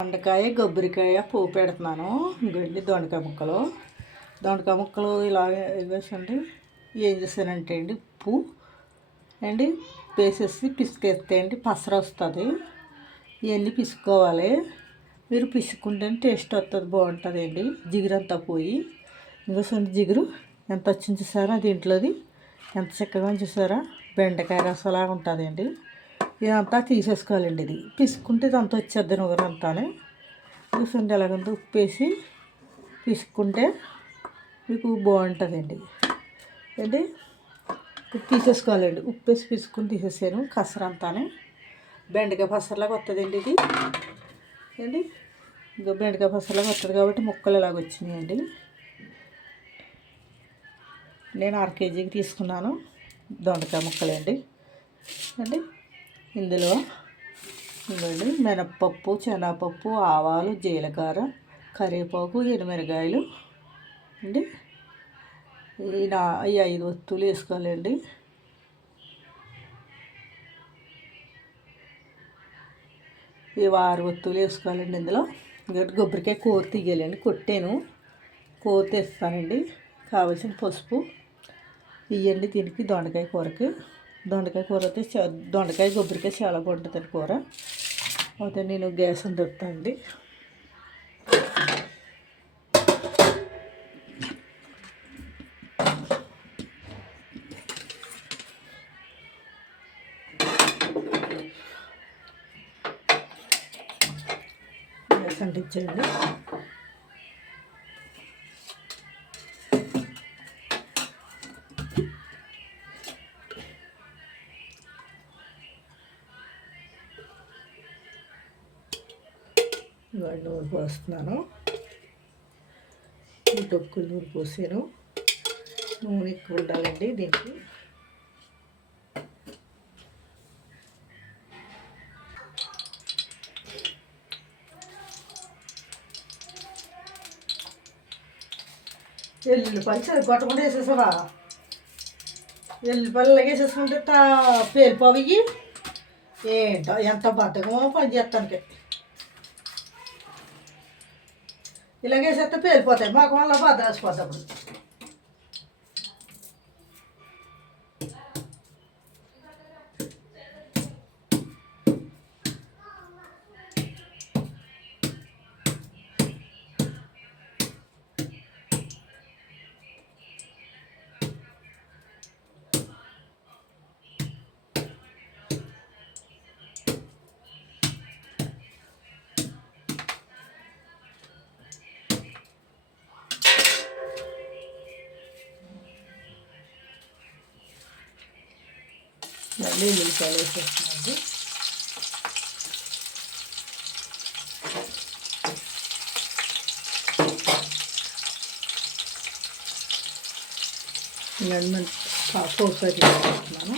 దొండకాయ కొబ్బరికాయ పోపు పెడుతున్నాను. ఇంకోండి దొండకాయ ముక్కలు ఇలాగ వేసండి. ఏం చేశానంటే అండి ఉప్పు అండి వేసేసి పిసికేస్తే అండి పసర వస్తుంది. ఇవన్నీ పిసుకోవాలి. మీరు పిసుకుంటేనే టేస్ట్ వస్తుంది, బాగుంటుంది అండి. జిగురు అంతా పోయి ఇంకోసండి జిగురు ఎంత వచ్చింది చూసారా, దీంట్లోది ఎంత చక్కగా చూసారా, బెండకాయ రసంలాగా ఉంటుందండి. ఇదంతా తీసేసుకోవాలండి. ఇది పిసుకుంటే ఇదంతా వచ్చేద్ది నూరంతానే. చూసండి ఎలాగంతా ఉప్పు వేసి పిసుకుంటే మీకు బాగుంటుందండి అండి. తీసేసుకోవాలండి. ఉప్పు వేసి పిసుకుని తీసేసాను. కసరంతానే బెండకాయ పసరలాగా వస్తుందండి ఇది అండి. ఇంకా బెండకాయ పసరలాగా వస్తుంది కాబట్టి ముక్కలు ఇలాగ వచ్చినాయండి. నేను 1/2 కేజీకి తీసుకున్నాను దొండకాయ ముక్కలండి అండి. ఇందులో ఇవ్వండి మినప్పప్పు, శనగపప్పు, ఆవాలు, జీలకర్ర, కరివేపాకు, ఎండుమిరగాయలు అండి. ఈ 5 వస్తువులు వేసుకోవాలండి. ఈ 6 వస్తువులు వేసుకోవాలండి. ఇందులో కొబ్బరికాయ కూర తీయాలండి. కొట్టాను, కూర తీస్తానండి. కావాల్సిన పసుపు ఇవ్వండి. దీనికి దొండకాయ కూరకి, దొండకాయ కూర అయితే దొండకాయ కొబ్బరికాయ చాలా బాగుంటుందండి కూర. అయితే నేను గ్యాస్ దొరుకుతానండి. గ్యాస్ అంటించండి. నూనె పోస్తున్నాను. డొక్కులు నూనె పోసాను. నూనె ఎక్కువ ఉండాలండి దీనికి. ఎల్లుల్లిపాయలు కొట్టకుండా వేసేసావా? ఎల్లుల్లిపాయలు వేసేసుకుంటే పేలిపోయి ఏంటో ఎంత బద్దకమో పని చేస్తానికి. ఇలాగేసేస్తే పేలిపోతాయి. మాకు వల్ల బాధ వేసిపోద్ది. అప్పుడు మళ్ళీ ఎల్లుల్లిపాయలు వేసేస్తున్నాను. ఇవన్నీ పోసారి వేసేస్తున్నాను.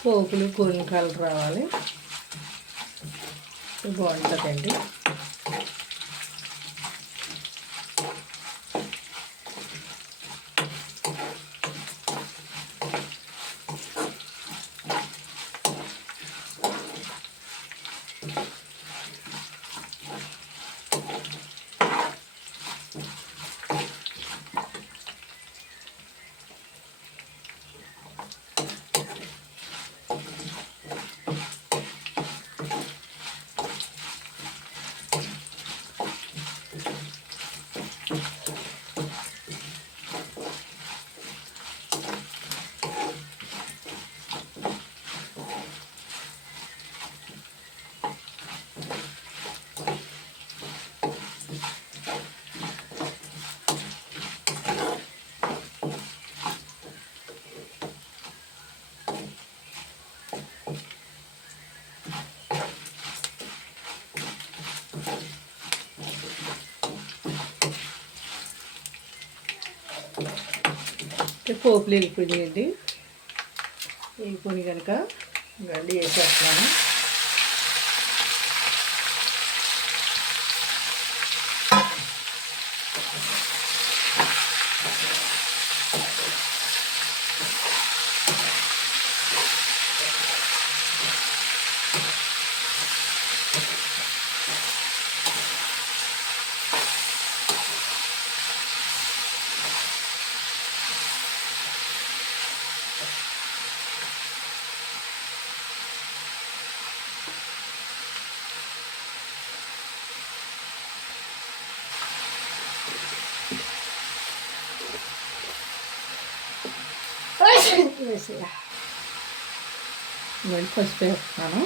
పోపులు గోల్డెన్ కలర్ రావాలి, బాగుంటుందండి. పోపులు వెళ్ళిపోయినాయండి. వేగిపోయి కనుక గండి వేసేస్తున్నాను. వేసేయాలి. ఇవన్నీ పసుపు వేస్తున్నాను.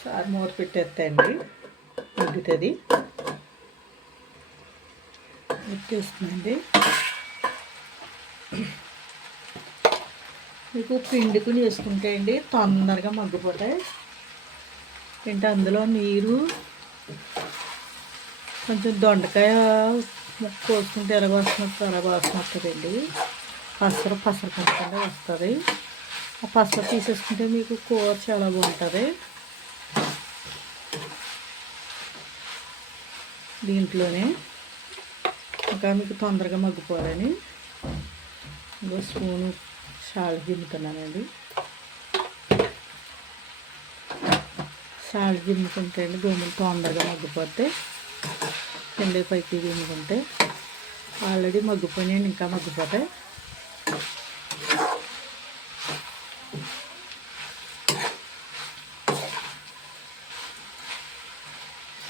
సార్ మూత పెట్టేస్తాయండి, ఉగ్గుతుంది. ఉక్కేస్తుందండి. మీకు పిండుకుని వేసుకుంటే అండి తొందరగా మగ్గిపోతాయి. ఏంటి అందులో నీరు కొంచెం దొండకాయ ముక్క కోసుకుంటే ఎలా వాసన వస్తుందండి. పసరు కొంచెం వస్తుంది. ఆ పసరు తీసేసుకుంటే మీకు కూర చాలా బాగుంటుంది. దీంట్లోనే ఇంకా మీకు తొందరగా మగ్గిపోవాలని ఇంకో స్పూను సాల్ట్ జిమ్ముతున్నానండి. సాల్ట్ జిమ్ముకుంటే అండి గోములు తొందరగా మగ్గిపోతే కింద పైకి జిమ్ముకుంటే ఆల్రెడీ మగ్గిపోయినాయండి, ఇంకా మగ్గిపోతాయి.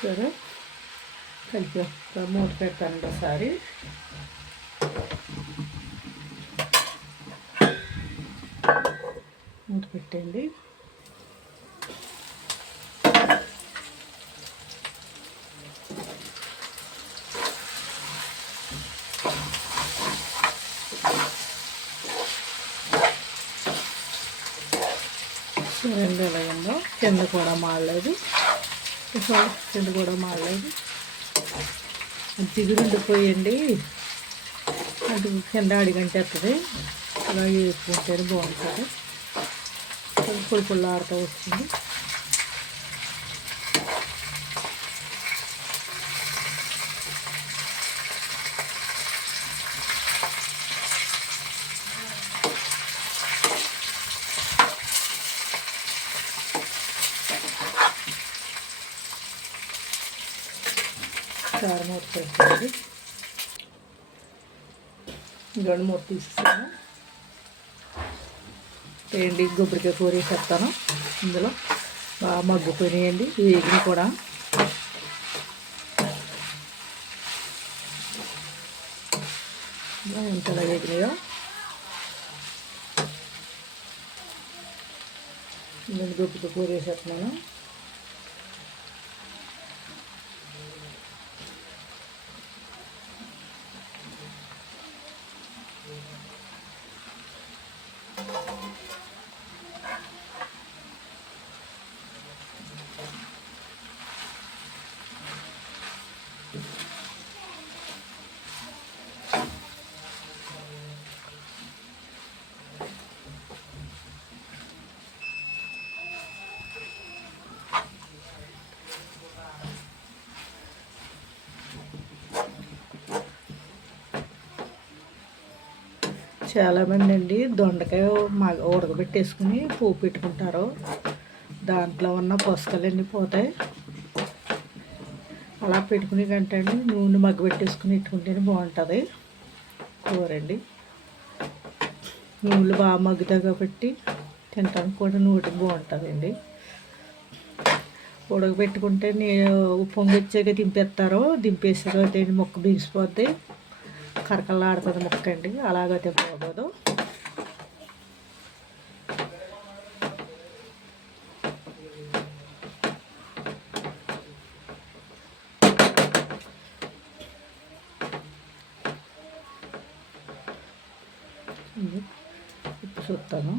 సరే కలిపి మూత పెడతానండి ఒకసారి. మూత పెట్టండి. రెండు ఎలాగందో కింద కూడా మాడలేదు, కింద కూడా మాడలేదు. జిగురు ఉండిపోయండి, అది కింద అడిగంటే వస్తుంది. అలా వేసుకుంటేనే బాగుంటుంది. పొడి పొడి ఆడుతూ వస్తుంది. కారం మూత పెట్టుకోండి. గండు మూత తీసేస్తాను. వేయండి, కొబ్బరికాయ కూర వేసేస్తాను. ఇందులో బాగా మగ్గిపోయినాయండి, వేగిని కూడా. ఎంతలా వేగినాయో నేను కొబ్బరికాయ కూర వేసేస్తున్నాను. చాలామంది అండి దొండకాయ ఉడకబెట్టేసుకుని పువ్వు పెట్టుకుంటారు. దాంట్లో ఉన్న పొసకలన్నీ పోతాయి. అలా పెట్టుకునే కంటే అండి నూనె మగ్గబెట్టేసుకుని పెట్టుకుంటేనే బాగుంటుంది కూరండి. నూనెలు బాగా మగ్గుతాయి కాబట్టి తినడానికి కూడా నోటికి బాగుంటుందండి. ఉడకబెట్టుకుంటే నేను పొంగొచ్చాక దింపేస్తారు. దింపేసాక ముక్క బిగిసిపోద్ది, కరకల్లాడుతుంది ముక్క అండి. అలాగైతే బాగోదు. ఉప్పు చూస్తాను.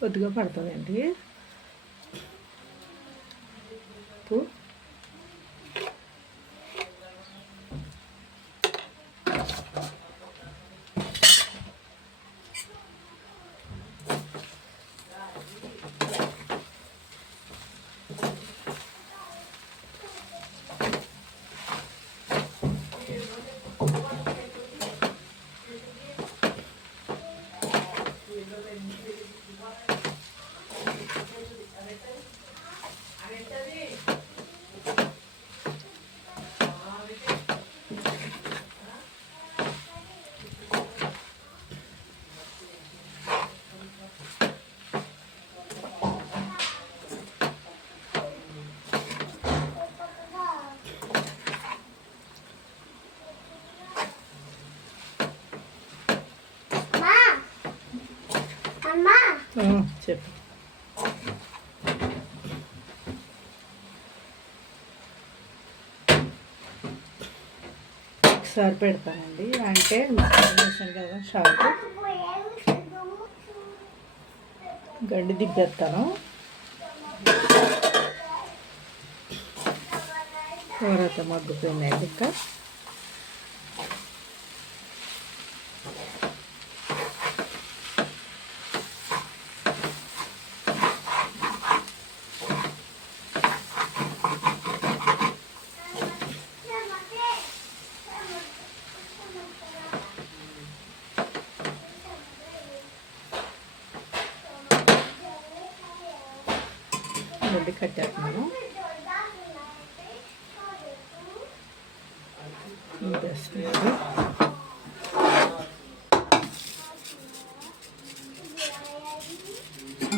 కొద్దిగా పడుతుందండి ఉప్పు. చెప్పు. ఒకసారి పెడతానండి, అంటే కదా షార్ట్ గడ్డి దిబ్బేస్తాను. కూరతో మగ్గిపోయిందండి. ఇంకా గడ్డి కట్టేస్తున్నాను.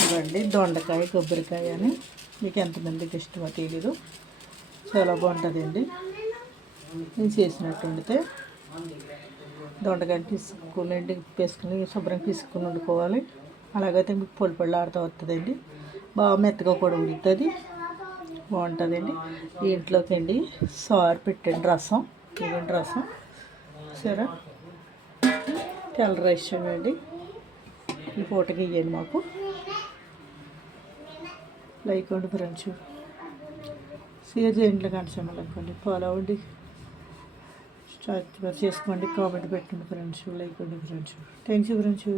ఇవ్వండి దొండకాయ కొబ్బరికాయ అని మీకు ఎంతమందికి ఇష్టమో తెలీదు, చాలా బాగుంటుందండి. నేను చేసినట్టు వండితే దొండకాయలు తీసుకుని వేసుకుని శుభ్రం తీసుకుని వండుకోవాలి. అలాగైతే మీకు పొడి పొడి ఆడుతూ వస్తుందండి. బాగా మెత్తగా కూడా ఉడుతుంది, బాగుంటుందండి. దీంట్లోకి అండి సారు పెట్టండి, రసం ఇవ్వండి. రసం సరే తెల్ల రైస్ చూడండి, ఈ పూటకి ఇవ్వండి. మాకు లైక్ అండి ఫ్రెండ్స్, షేర్ చేయండి, కనసమ్మనుకోండి, ఫాలో అవ్వండి, సబ్స్క్రైబ్ చేసుకోండి, కామెంట్ పెట్టండి ఫ్రెండ్స్, లైక్ అండి ఫ్రెండ్స్. Thank you friends.